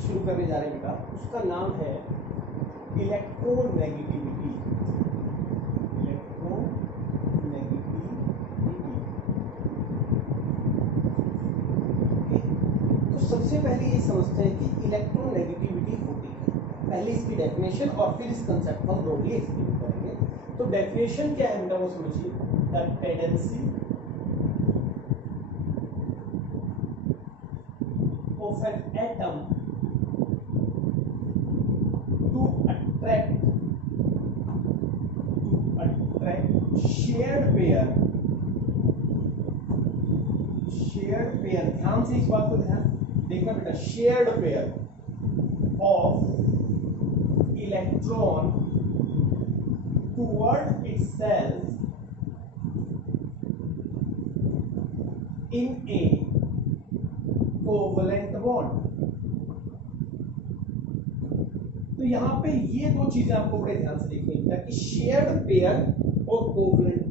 शुरू करने जा रहे हैं बेटा, उसका नाम है इलेक्ट्रोनेगेटिविटी। तो सबसे पहले ये समझते हैं कि इलेक्ट्रोनेगेटिविटी होती है। पहले इसकी डेफिनेशन और फिर इस कंसेप्ट को हम ब्रॉडली एक्सप्लेन करेंगे। तो डेफिनेशन क्या है बेटा वो समझिए, the tendency of an atom to attract shared pair, ध्यान से इस बात को ध्यान देखना बेटा, shared pair of electron toward itself in a covalent bond. तो यहां पे ये दो चीजें आपको बड़े ध्यान से देखनी है कि शेयर्ड पेयर और कोवलेंट,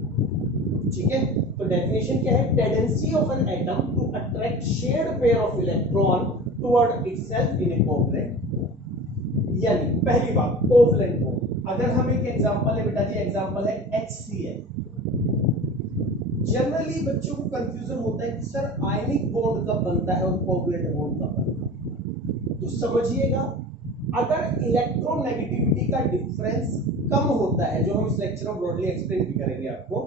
ठीक है। तो डेफिनेशन क्या है, tendency of an atom to attract shared pair of electron toward itself in a covalent. यानी पहली बात कोवलेंट बॉन्ड, अगर हम एक एग्जांपल है बेटा जी, एग्जांपल है HCl। जनरली बच्चों को कंफ्यूजन होता है कि सर आयनिक बॉन्ड कब बनता है और कोवलेंट बॉन्ड कब बनता है। तो समझिएगा, अगर इलेक्ट्रोनेगेटिविटी का डिफरेंस कम होता है, जो हम इस लेक्चर में ब्रॉडली एक्सप्लेन भी करेंगे आपको,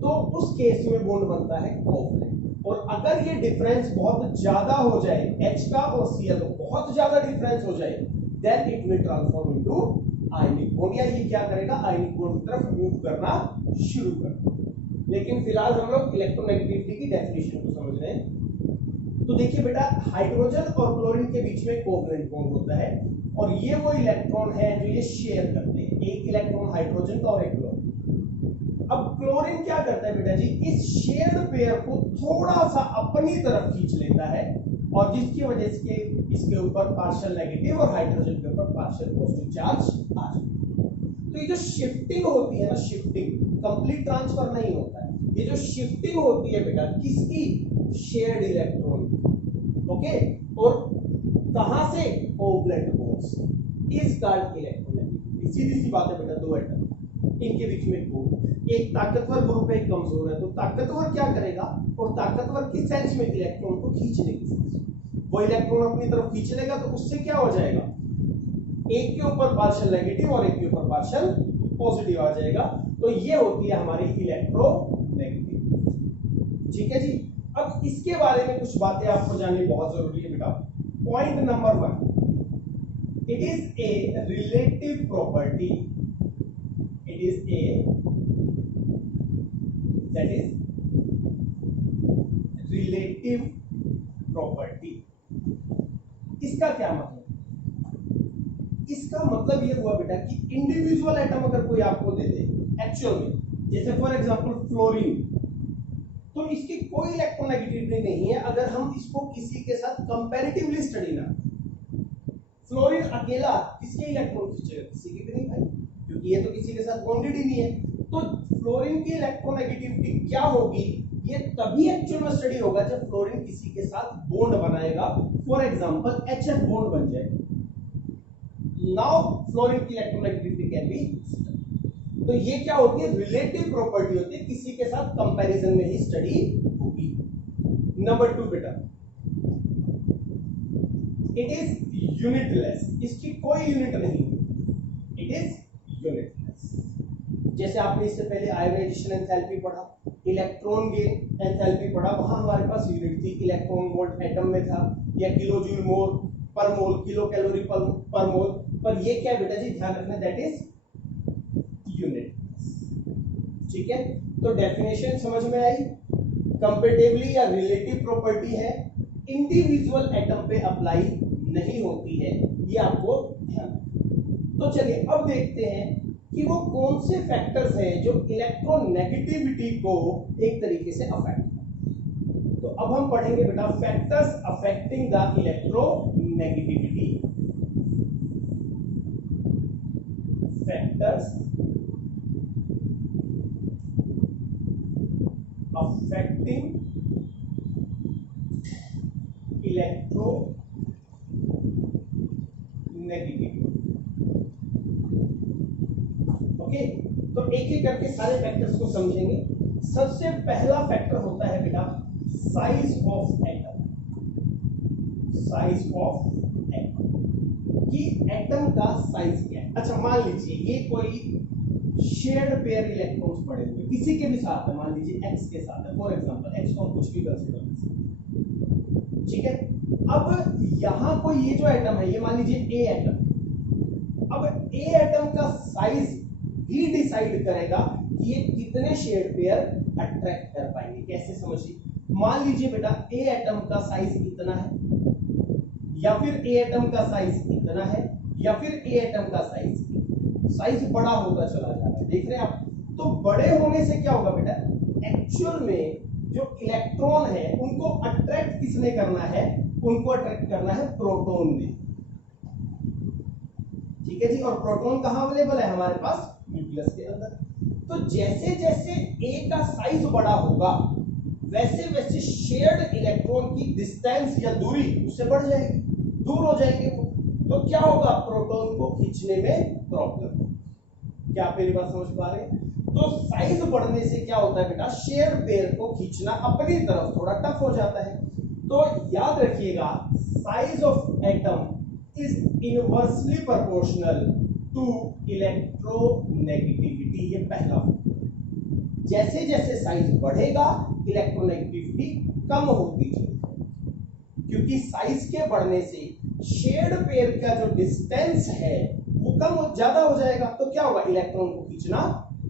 तो उस केस में बॉन्ड बनता है कोवलेंट। और अगर ये डिफरेंस बहुत ज्यादा हो जाए, H का और Cl का बहुत ज्यादा डिफरेंस हो जाए, then it will transform into ionic bond, या ये क्या करेगा, आयनिक बॉन्ड की तरफ मूव करना शुरू कर। लेकिन फिलहाल हम लोग इलेक्ट्रोनेगेटिविटी की डेफिनेशन को समझ रहे हैं। तो देखिए बेटा, हाइड्रोजन और क्लोरीन के बीच में कोवलेंट बॉन्ड होता है, और ये वो इलेक्ट्रॉन है जो ये शेयर करते हैं, एक इलेक्ट्रॉन हाइड्रोजन का और एक क्लोरीन। अब क्लोरीन क्या करता है बेटा जी, इस शेयर्ड पेयर को थोड़ा सा अपनी तरफ खींच लेता है, और जिसकी वजह से इसके ऊपर पार्शियल नेगेटिव और हाइड्रोजन के ऊपर पार्शियल पॉजिटिव चार्ज आ जाता है। तो ये जो शिफ्टिंग होती है ना, शिफ्टिंग, कंप्लीट ट्रांसफर नहीं होता है, ये जो शिफ्टिंग होती है बेटा किसकी, शेयर्ड इलेक्ट्रॉन, ओके, और कहां से, covalent bonds, is called electronegativity. सीधी सी बात है बेटा, दो एटम इनके बीच में बॉन्ड, एक ताकतवर ग्रुप है, एक कमजोर है, तो ताकतवर क्या करेगा, और ताकतवर किस सेंस में, इलेक्ट्रॉन को खींचने की सेंस में। वो इलेक्ट्रॉन अपनी तरफ खींच लेगा तो उससे क्या हो जाएगा, एक के ऊपर पार्शियल नेगेटिव और एक के ऊपर पार्शियल पॉजिटिव आ जाएगा। तो ये होती है हमारी इलेक्ट्रोनेगेटिविटी, ठीक है जी। अब इसके बारे में कुछ बातें आपको जाननी बहुत जरूरी है बेटा। Point number 1, it is a relative property, it is a, that is relative property. इसका क्या मतलब, इसका मतलब ये हुआ बेटा कि इंडिविजुअल एटम अगर कोई आपको दे दे एक्चुअल में, जैसे फॉर एग्जांपल फ्लोरीन, तो इसकी कोई इलेक्ट्रोनेगेटिविटी नहीं है अगर हम इसको किसी के साथ कंपैरेटिवली स्टडी ना। फ्लोरीन अकेला किसके इलेक्ट्रॉन खींचेगा, किसी के भी नहीं भाई, क्योंकि ये तो किसी के साथ बॉन्डेड ही नहीं है। तो फ्लोरीन की इलेक्ट्रोनेगेटिविटी क्या होगी, ये तभी एक्चुअल में स्टडी होगा जब फ्लोरीन किसी के साथ बॉन्ड बनाएगा, फॉर एग्जांपल HF बॉन्ड बन जाए, नाउ फ्लोरीन की इलेक्ट्रोनेगेटिविटी कैन बी। तो ये क्या होती है, रिलेटिव प्रॉपर्टी होती है, किसी के साथ कंपैरिजन में ही स्टडी होगी। नंबर 2 बेटा, इट इज यूनिटलेस, इसकी कोई यूनिट नहीं, इट इज यूनिटलेस। जैसे आपने इससे पहले आयोनाइजेशन एंथैल्पी पढ़ा, इलेक्ट्रॉन गेन एंथैल्पी पढ़ा, वहां हमारे पास यूनिट थी, इलेक्ट्रॉन वोल्ट एटम में था, या किलो जूल मोल पर मोल, किलो कैलोरी पर मोल। पर ये क्या बेटा जी, ध्यान रखना, दैट इज यूनिट, ठीक है। तो डेफिनेशन समझ में आई, कंपैरेटिवली या रिलेटिव प्रॉपर्टी है, इंडिविजुअल एटम पे अप्लाई नहीं होती है, ये आपको ध्यान रखना। तो चलिए अब देखते हैं कि वो कौन से फैक्टर्स हैं जो इलेक्ट्रोनेगेटिविटी को एक तरीके से अफेक्ट करते हैं। तो अब हम पढ़ेंगे बेटा factors affecting the electronegativity, factors affecting electronegativity। Negative. Okay, तो एक एक करके सारे फैक्टर्स को समझेंगे। सबसे पहला फैक्टर होता है बेटा size of atom. Size of atom कि एटम का साइज क्या है। अच्छा मान लीजिए ये कोई शेयर्ड पेयर इलेक्ट्रॉन्स पड़े हुए किसी के भी साथ है, मान लीजिए एक्स के साथ है, फॉर एग्जांपल एक्स को कुछ भी कंसीडर कर सकते, ठीक है। अब यहां कोई ये जो एटम है ये मान लीजिए ए एटम। अब ए एटम का साइज ही डिसाइड करेगा कि ये कितने शेयर्ड पेयर अट्रैक्ट कर पाएंगे। कैसे समझिए, मान लीजिए बेटा ए एटम का साइज इतना है, या फिर ए एटम का साइज इतना है, या फिर ए एटम का साइज बड़ा होता चला जा रहा है, देख रहे हैं आप। तो बड़े होने से क्या होगा बेटा, एक्चुअल में जो इलेक्ट्रॉन है उनको अट्रैक्ट किसने करना है, उनको अट्रैक्ट करना है प्रोटॉन ने, ठीक है जी। और प्रोटॉन कहां अवेलेबल है, हमारे पास न्यूक्लियस के अंदर। तो जैसे जैसे ए का साइज बड़ा होगा वैसे वैसे शेयर्ड इलेक्ट्रॉन की डिस्टेंस या दूरी उससे बढ़ जाएगी, दूर हो जाएंगे वो। तो क्या होगा, प्रोटॉन को खींचने में प्रॉब्लम। क्या आप मेरी बात समझ पा रहे हैं? तो साइज बढ़ने से क्या होता है बेटा, शेयर्ड पेयर को खींचना अपनी तरफ थोड़ा टफ हो जाता है। तो याद रखिएगा size of atom is inversely proportional to electronegativity. ये पहला, जैसे जैसे साइज बढ़ेगा इलेक्ट्रोनेगेटिविटी कम होती जाएगी, क्योंकि साइज के बढ़ने से शेयर्ड पेयर का जो डिस्टेंस है वो कम ज्यादा हो जाएगा। तो क्या होगा, इलेक्ट्रॉन को खींचना,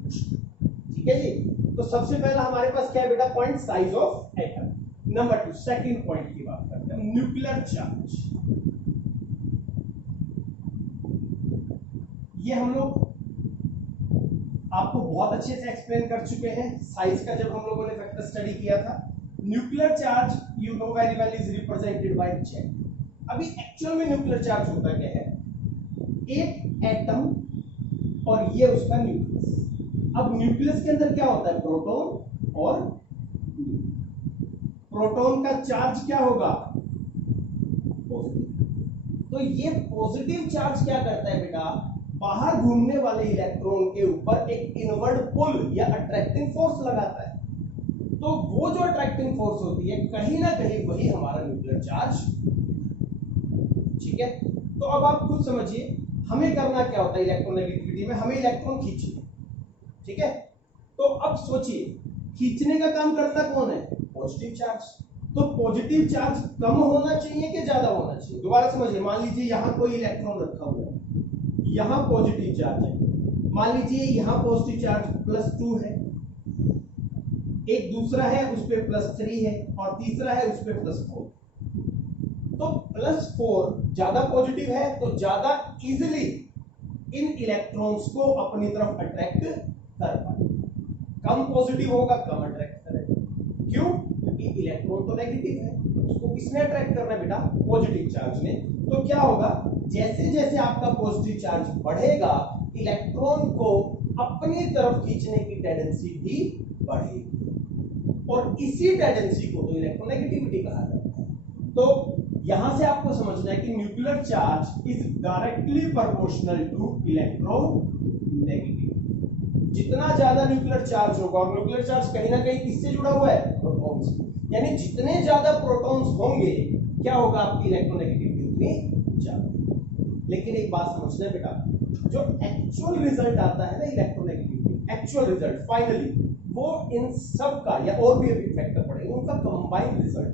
ठीक है जी। तो सबसे पहला हमारे पास क्या है बेटा, point size of atom. Number 2 second point की बात करते हैं, न्यूक्लियर चार्ज। ये हम लोग आपको बहुत अच्छे से एक्सप्लेन कर चुके हैं साइज का, जब हम लोगों ने फैक्टर स्टडी किया था। Nuclear charge you know very well is represented by Z. अभी एक्चुअल में न्यूक्लियर चार्ज होता क्या है, एक एटम और ये उसका न्यूक्लियस। अब न्यूक्लियस के अंदर क्या होता है, प्रोटॉन और प्रोटॉन का चार्ज क्या होगा, पॉजिटिव। तो ये पॉजिटिव चार्ज क्या करता है बेटा, बाहर घूमने वाले इलेक्ट्रॉन के ऊपर एक इनवर्ड पुल या अट्रैक्टिंग फोर्स लगाता है। तो वो जो अट्रैक्टिंग फोर्स होती है कहीं ना कहीं वही हमारा न्यूक्लियर चार्ज, ठीक है। तो अब आप खुद समझिए हमें करना क्या होता है इलेक्ट्रोनेगेटिविटी में, हमें इलेक्ट्रॉन खींचना, ठीक है। तो अब सोचिए खींचने का काम करता कौन है, पॉजिटिव चार्ज। तो पॉजिटिव चार्ज कम होना चाहिए कि ज्यादा होना चाहिए, दोबारा समझिए। मान लीजिए यहां कोई इलेक्ट्रॉन रखा हुआ है, यहां पॉजिटिव चार्ज है, मान लीजिए यहां पॉजिटिव चार्ज +2 है, एक दूसरा है उस पे +3 है, और तीसरा है उस पे +4। तो +4 ज्यादा पॉजिटिव है तो ज्यादा इजीली इन इलेक्ट्रॉन्स को अपनी तरफ अट्रैक्ट कर पाए। कम पॉजिटिव होगा कम अट्रैक्ट करेगा, क्यों, क्योंकि इलेक्ट्रॉन तो नेगेटिव है, उसको किसने अट्रैक्ट करना है बेटा, पॉजिटिव चार्ज ने। तो क्या होगा, जैसे जैसे आपका पॉजिटिव चार्ज बढ़ेगा इलेक्ट्रॉन को अपनी तरफ खींचने की टेंडेंसी भी बढ़ेगी, और इसी टेंडेंसी को तो इलेक्ट्रोनेगेटिविटी कहा जाता है। तो यहां से आपको समझना है कि nuclear charge is directly proportional to electronegativity. जितना ज्यादा न्यूक्लियर चार्ज होगा, और न्यूक्लियर चार्ज कहीं ना कहीं किससे जुड़ा हुआ है, प्रोटॉन से, यानी जितने ज्यादा प्रोटॉन्स होंगे क्या होगा, आपकी इलेक्ट्रोनेगेटिविटी उतनी ज्यादा। लेकिन एक बात समझना बेटा, जो एक्चुअल रिजल्ट आता है ना इलेक्ट्रोनेगेटिविटी, एक्चुअल रिजल्ट फाइनली वो इन सब का, या और भी अभी फैक्टर पड़ेंगे, उनका कंबाइंड रिजल्ट।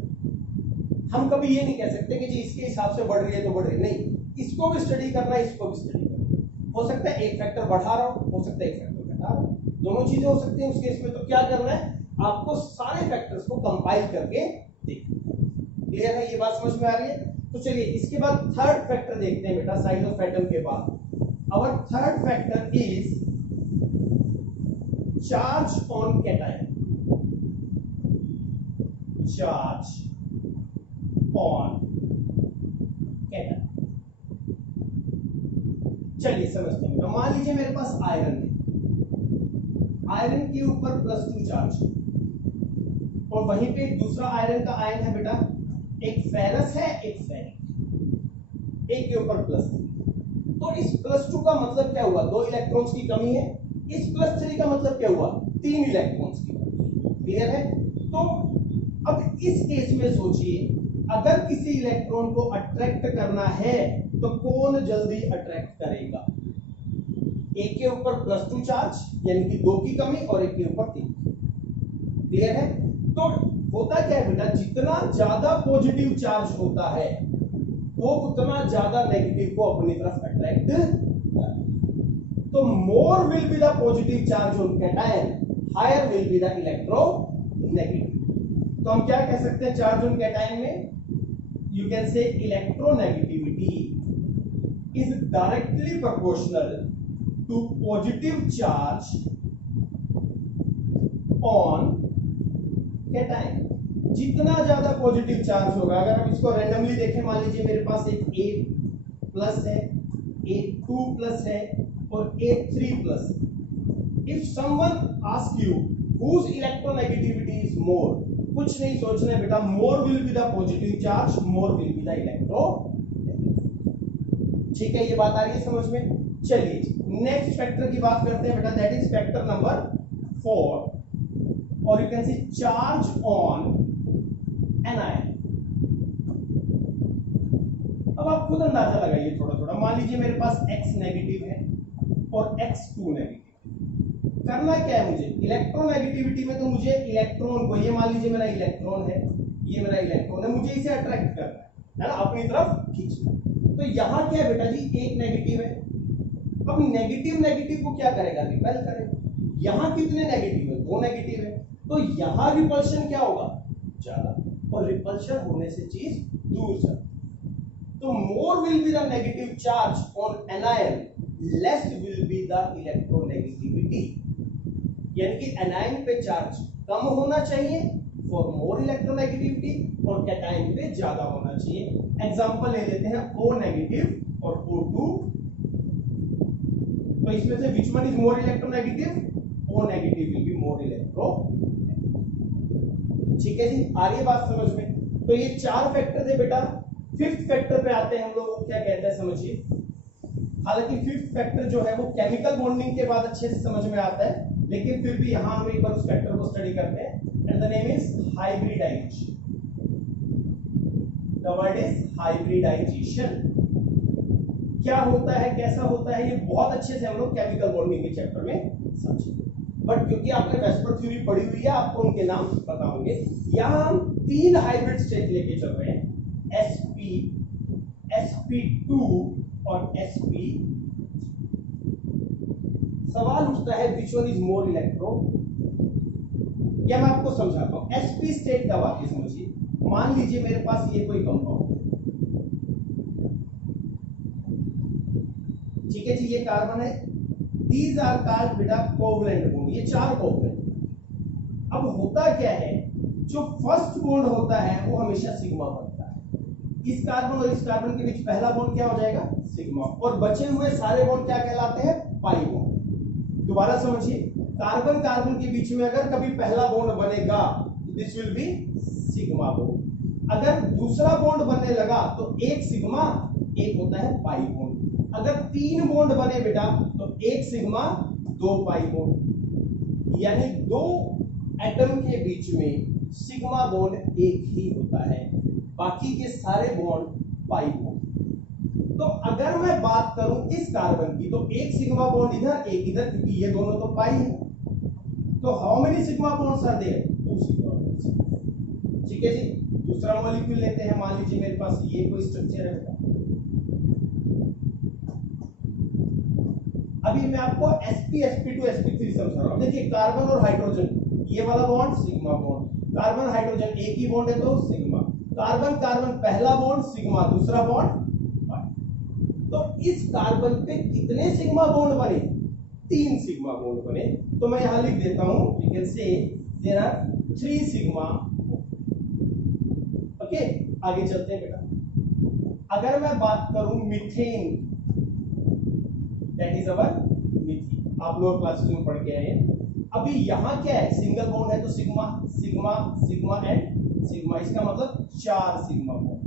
हम कभी ये नहीं कह सकते कि जी इसके हिसाब से बढ़ रही है तो बढ़ रही है, नहीं, इसको भी स्टडी करना है, इसको भी स्टडी करना। हो सकता है एक फैक्टर बढ़ा रहा हो सकता है एक फैक्टर घटा रहा हो, दोनों चीजें हो सकती हैं उस केस में। तो क्या करना है, आपको सारे फैक्टर्स को कंपाइल करके देखना। क्लियर है, ये बात समझ में आ रही है? तो चलिए इसके बाद थर्ड फैक्टर देखते हैं बेटा, साइज ऑफ एटम के बाद। Our third factor is charge on cation. Charge on cation, चलिए समझते हैं। मान लीजिए मेरे पास आयरन है, आयरन के ऊपर +2 चार्ज है, और वहीं पे एक दूसरा आयरन का आयन है बेटा, एक फेरस है एक फेरिक, एक के ऊपर +3। तो इस +2 का मतलब क्या हुआ, 2 इलेक्ट्रॉन्स की कमी है। इस +3 का मतलब क्या हुआ, 3 इलेक्ट्रॉन्स की कमी। क्लियर है। तो अब इस केस में सोचिए, अगर किसी इलेक्ट्रॉन को अट्रैक्ट करना है तो कौन जल्दी अट्रैक्ट करेगा, एक के ऊपर +2 चार्ज यानी कि 2 की कमी और एक के ऊपर 3। क्लियर है। तो होता क्या है बेटा, जितना ज्यादा पॉजिटिव चार्ज होता है वो उतना ज्यादा नेगेटिव को अपनी तरफ अट्रैक्ट करता है। तो more will be the positive charge on cation, higher will be the electronegative. तो हम क्या कह सकते हैं चार्ज ऑन कैटायन में, you can say electronegativity is directly proportional to positive charge on cation. जितना ज्यादा पॉजिटिव चार्ज होगा, अगर हम इसको रैंडमली देखें, मान लीजिए मेरे पास एक A+ है, A2+ है और A3+। If someone ask you whose electronegativity is more, कुछ नहीं सोचना है बेटा, मोर will be the positive charge, more will be the electro. ठीक है, ये बात आ रही है समझ में। चलिए नेक्स्ट फैक्टर की बात करते हैं बेटा, दैट इज फैक्टर नंबर 4, और you can see charge on anion. अब आप खुद अंदाजा लगाइए थोड़ा थोड़ा। मान लीजिए मेरे पास X नेगेटिव है और X2 नेगेटिव। करना क्या है मुझे, इलेक्ट्रोनेगेटिविटी में तो मुझे इलेक्ट्रॉन को, ये मान लीजिए मेरा इलेक्ट्रॉन है, ये मेरा इलेक्ट्रॉन है, मुझे इसे अट्रैक्ट करना है ना, अपनी तरफ खींचना। तो यहां क्या है बेटा जी, एक नेगेटिव है। अब नेगेटिव को क्या करेगा, रिपेल करेगा। यहां कितने नेगेटिव है, 2 नेगेटिव है, तो यहां रिपल्शन क्या होगा, ज्यादा, और रिपल्शन होने से चीज दूर जाती। तो more will be the negative charge on anion, less will be the electronegativity. यानी कि एनायन पे चार्ज कम होना चाहिए फॉर मोर इलेक्ट्रोनेगेटिविटी, और कैटायन पे ज्यादा होना चाहिए। एग्जांपल ले लेते हैं O नेगेटिव और O2। तो इसमें से which one is more electronegative, O negative will be more electro. ठीक है जी, आ रही है बात समझ में। तो ये 4 फैक्टर थे बेटा। 5th फैक्टर पे आते हैं हम लोग, क्या कहते हैं समझिए। हालांकि 5th फैक्टर जो है वो केमिकल बॉन्डिंग के बाद अच्छे से समझ में आता है, लेकिन फिर भी यहां हम एक बार उस फैक्टर को स्टडी करते हैं, and the name is hybridization. The word is hybridization. क्या होता है, कैसा होता है, ये बहुत अच्छे से हम लोग केमिकल बॉन्डिंग के चैप्टर में समझेंगे। बट क्योंकि आपने वेस्पर थ्योरी पढ़ी हुई है, आपको उनके नाम पता होंगे। यहां हम 3 हाइब्रिड स्टेट लेके चल रहे हैं, sp, sp2 और sp। सवाल उठता है which one is more electro. या मैं आपको समझाता हूं, sp स्टेट कब आती है समझिए। मान लीजिए मेरे पास ये कोई कंपाउंड, ठीक है जी, ये कार्बन है, दीज आर कॉल्ड बेटा कोवलेंट बॉन्ड, ये 4 कोवलेंट। अब होता क्या है, जो फर्स्ट बॉन्ड होता है वो हमेशा सिग्मा बनता है। इस कार्बन और इस कार्बन के बीच पहला बॉन्ड क्या हो जाएगा, सिग्मा, और बचे हुए सारे बॉन्ड क्या कहलाते हैं, पाई बॉन्ड। दोबारा समझिए, कार्बन कार्बन के बीच में अगर कभी पहला बॉन्ड बनेगा, this will be sigma bond. अगर दूसरा बॉन्ड बनने लगा तो एक सिग्मा, एक होता है पाई बॉन्ड। अगर 3 बॉन्ड बने बेटा तो एक सिग्मा 2 पाई बॉन्ड, यानी 2 एटम के बीच में सिग्मा बॉन्ड एक ही होता है, बाकी के सारे बॉन्ड पाई बॉन्ड। तो अगर मैं बात करूं इस कार्बन की, तो एक सिग्मा बॉन्ड इधर, एक इधर, क्योंकि ये दोनों तो पाई है। तो how many sigma bonds are there, 2 sigma bonds. ठीक है जी, दूसरा मॉलिक्यूल लेते हैं। मान लीजिए मेरे पास ये कोई स्ट्रक्चर है बेटा। अभी मैं आपको sp, sp2, sp3 समझा रहा हूं। देखिए कार्बन और हाइड्रोजन, ये वाला bond sigma bond, carbon hydrogen एक ही बॉन्ड है तो सिग्मा, कार्बन कार्बन पहला बॉन्ड सिग्मा, दूसरा बॉन्ड पाई। तो इस कार्बन पे कितने सिग्मा बॉन्ड बने, 3 सिग्मा बॉन्ड बने। तो मैं यहां लिख देता हूं, you can say there are 3 sigma. Okay, आगे चलते हैं बेटा। अगर मैं बात करूं methane, that is our methane, आप लोग क्लासेस में पढ़ के आए। अभी यहां क्या है, सिंगल बॉन्ड है तो sigma sigma sigma and sigma, इसका मतलब 4 सिग्मा बॉन्ड।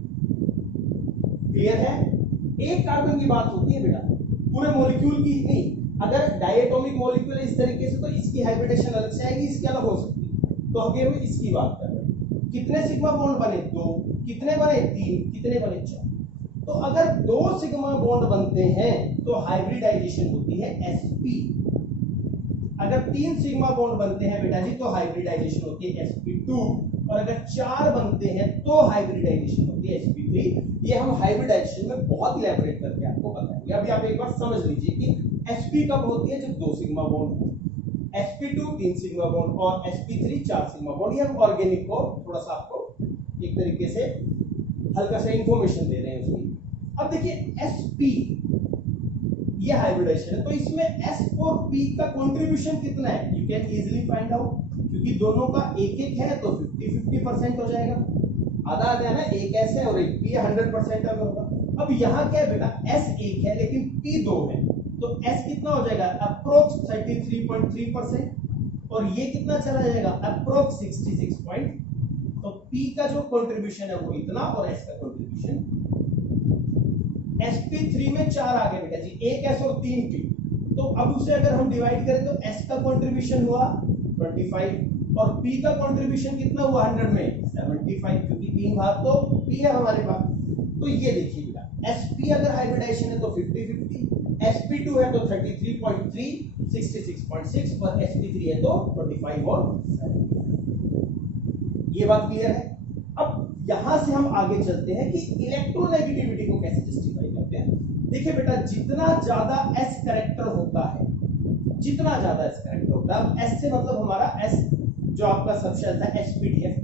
क्लियर है। एक कार्बन की बात होती है बेटा, पूरे मॉलिक्यूल की नहीं, अगर डायटोमिक मॉलिक्यूल है इस तरीके से तो इसकी हाइब्रिडेशन अलग से आएगी, इसकी अलग हो सकती है। तो अभी हम इसकी बात कर रहे हैं। कितने सिग्मा बॉन्ड बने? 2। कितने बने? 3। कितने बने? 4। तो अगर 2 सिग्मा बॉन्ड बनते हैं तो हाइब्रिडाइजेशन होती है sp। अगर 3 सिग्मा बॉन्ड बनते हैं बेटा जी तो हाइब्रिडाइजेशन होती है sp2, और अगर 4 बनते हैं तो हाइब्रिडाइजेशन होती है sp3। ये हम हाइब्रिडाइजेशन में बहुत इलैबोरेट करके आपको बताएंगे। अभी आप एक बार समझ लीजिए कि sp कब होती है? जब 2 सिग्मा बॉन्ड हो, sp2 3 सिग्मा बॉन्ड और sp3 4 सिग्मा बॉन्ड। ये हम ऑर्गेनिक को थोड़ा सा आपको एक तरीके से हल्का सा इंफॉर्मेशन दे रहे हैं उसकी। अब देखिए sp ये हाइब्रिडाइजेशन है, तो इसमें s और p का कंट्रीब्यूशन कितना है? You can easily find out, क्योंकि दोनों का एक एक है तो 50-50% हो जाएगा। आधा आधा है ना, एक s है और एक p 100% अगर होगा। अब यहाँ क्या है बेटा? s एक है लेकिन p 2 है, तो s कितना हो जाएगा? अप्रोक्स 33.3%, और ये कितना चला जाएगा? अप्रोक्स 66. तो p का जो कंट्रीब्यूशन है वो इतना, और s का कंट्रीब्यूशन sp3 में 4 आ गए बेटा जी, एक s और 3 p। तो अब उसे अगर हम डिवाइड करें तो s का कंट्रीब्यूशन हुआ 25, और p का कंट्रीब्यूशन कितना हुआ 100 में? 75, क्योंकि 3 भाग तो p है हमारे पास। तो ये देखिए बेटा, sp अगर हाइब्रिडाइजेशन है तो 50-50, sp2 है तो 33.3, 66.6, और sp3 है तो 25 और 7। ये बात क्लियर है। अब यहां से हम आगे चलते हैं कि इलेक्ट्रोनेगेटिविटी को कैसे जस्टिफाई करते हैं। देखिए बेटा, जितना ज्यादा s कैरेक्टर होता है, जितना ज्यादा s कैरेक्टर होता है, अब s से मतलब हमारा s जो आपका सबशेल था sp_df,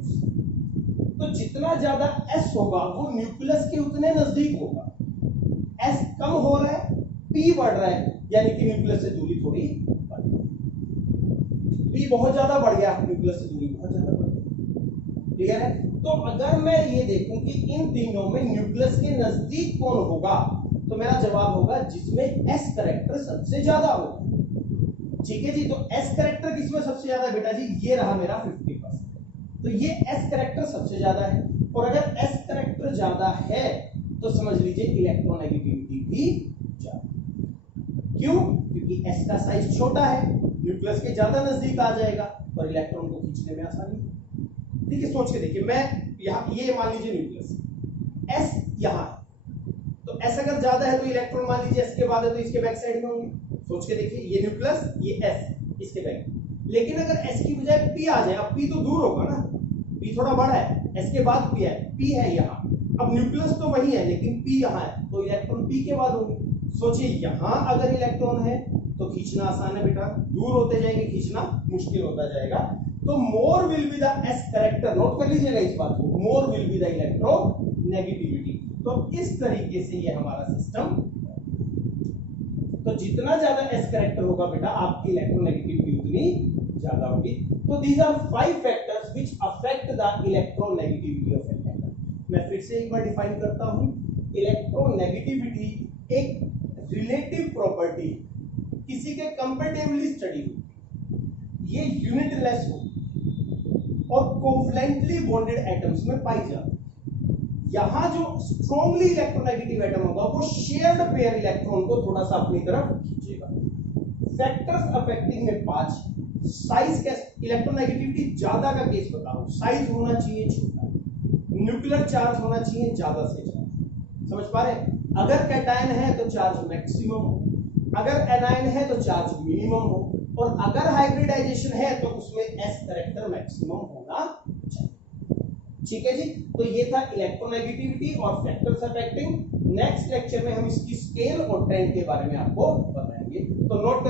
तो जितना ज्यादा s होगा वो न्यूक्लियस के उतने नजदीक होगा। s कम हो रहा है, p बढ़ रहा है, यानी कि न्यूक्लियस से दूरी थोड़ी बढ़ गई। p बहुत ज्यादा बढ़ गया, न्यूक्लियस से दूरी बहुत ज्यादा बढ़ गई। क्लियर है? तो अगर मैं ये देखूं कि इन तीनों में न्यूक्लियस के नजदीक कौन होगा, तो मेरा जवाब होगा जिसमें s कैरेक्टर सबसे ज्यादा होगा। ठीक है जी, तो s कैरेक्टर किसमें सबसे ज्यादा है बेटा जी? ये रहा मेरा 50%। तो ये s कैरेक्टर सबसे ज्यादा है, और अगर s कैरेक्टर ज्यादा है तो समझ लीजिए इलेक्ट्रोनेगेटिविटी भी ज्यादा। क्यों? क्योंकि s का साइज छोटा है, न्यूक्लियस के ज्यादा नजदीक आ जाएगा और इलेक्ट्रॉन को खींचने में आसानी। देखिए सोच के देखिए, मैं यहाँ ये मान लीजिए न्यूक्लियस s यहाँ है, तो s अगर ज्यादा है तो इलेक्ट्रॉन मान लीजिए s के बाद है तो इसके बैक साइड में होंगे। सोच के देखिए, ये न्यूक्लियस, ये s, इसके बैक। लेकिन अगर s की बजाय p आ जाए, अब p तो दूर होगा ना, p थोड़ा बड़ा है, s के बाद p है, p है यहाँ। अब न्यूक्लियस तो वही है लेकिन p यहाँ है, तो इलेक्ट्रॉन p के बाद होंगे। सोचिए यहाँ अगर इलेक्ट्रॉन है तो खींचना आसान है बेटा, दूर होते जाएंगे खींचना मुश्किल होता जाएगा। तो more will be the s character, note कर लीजिएगा इस बात को, मोर विल बी द इलेक्ट्रोनेगेटिविटी। तो इस तरीके से ये हमारा सिस्टम, तो जितना ज्यादा s कैरेक्टर होगा बेटा आपकी इलेक्ट्रोनेगेटिविटी उतनी ज्यादा होगी। तो these are 5 factors which affect the electronegativity of an atom. मैं फिर से एक बार डिफाइन करता हूं, इलेक्ट्रोनेगेटिविटी एक रिलेटिव प्रॉपर्टी, किसी के कंपैरेटिवली स्टडी होती, ये यूनिटलेस होती और कोवलेंटली बॉन्डेड एटम्स में पाई जाती है। यहां जो स्ट्रांगली इलेक्ट्रोनेगेटिव एटम होगा वो शेयर्ड पेयर इलेक्ट्रॉन को थोड़ा सा अपनी तरफ खींचेगा। फैक्टर्स अफेक्टिंग में 5, साइज का, इलेक्ट्रोनेगेटिविटी ज्यादा का केस बता रहा हूं, साइज होना चाहिए छोटा, न्यूक्लियर चार्ज होना चाहिए ज्यादा से ज्यादा। समझ पा रहे हैं? अगर कैटायन है तो चार्ज मैक्सिमम हो, अगर एनायन है तो चार्ज मिनिमम हो, और अगर हाइब्रिडाइजेशन है तो उसमें s कैरेक्टर मैक्सिमम होना चाहिए। ठीक है जी, तो ये था इलेक्ट्रोनेगेटिविटी और फैक्टर्स अफेक्टिंग। नेक्स्ट लेक्चर में हम इसकी स्केल और ट्रेंड के बारे में आपको बताएंगे। तो नोट